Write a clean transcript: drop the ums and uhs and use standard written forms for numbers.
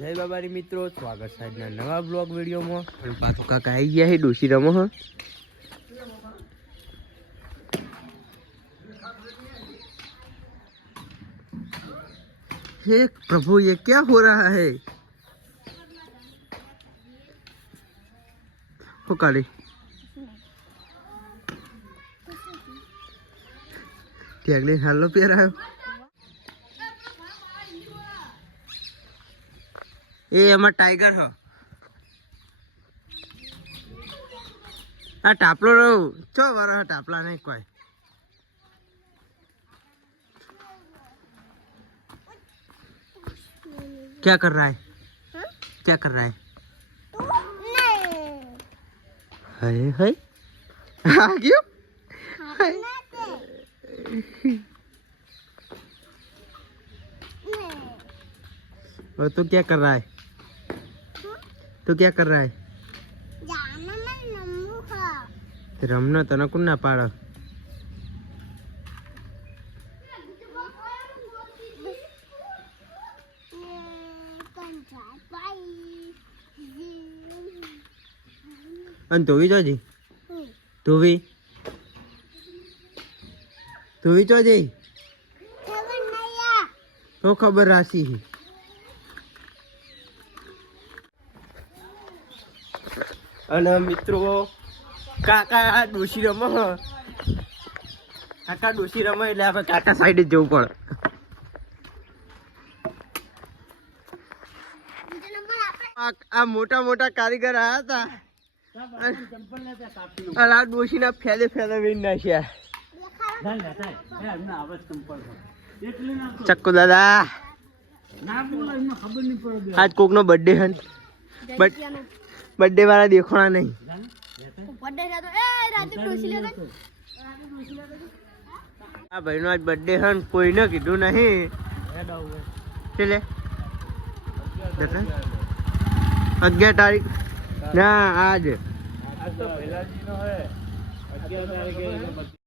જય બાબારી મિત્રો, સ્વાગત છે આજના નવા બ્લોગ વિડીયોમાં. અને પાછું કાકા આવી ગયા છે ડોશી રમો. હ हे प्रभु, ये क्या हो रहा है? हो काली अगले हेलो पे रहा है ये हमारा टाइगर है. आ टापलो रो चो वर टापला नहीं कोई. क्या कर रहा है? क्या कर रहा है? हाय हाय आ गयो. और तू क्या कर रहा है? तू क्या कर रहा है? रमना तो नकुन ना पाड़. अन तू भी जोजी. तू भी जोजी. तो खबर राशि है. અને મિત્રો કાકા ડોશી રમે. કાકા ડોશી રમે એટલે આપણે કાકા સાઈડ જ જવું પડે. આ મોટા મોટા કારીગર આવ્યા હતા. આ ડોશી ના ફેલે ફેલે વીન નાખ્યા. ચક્કુ દાદા આજ કોક નો બર્થડે હન. बर्थडे वाला देखना नहीं. हाँ भाई आज बर्थडे है कोई ने कीधु नहीं. चले 11 तारीख ना आज तो पहला दिन है 11 तारीख.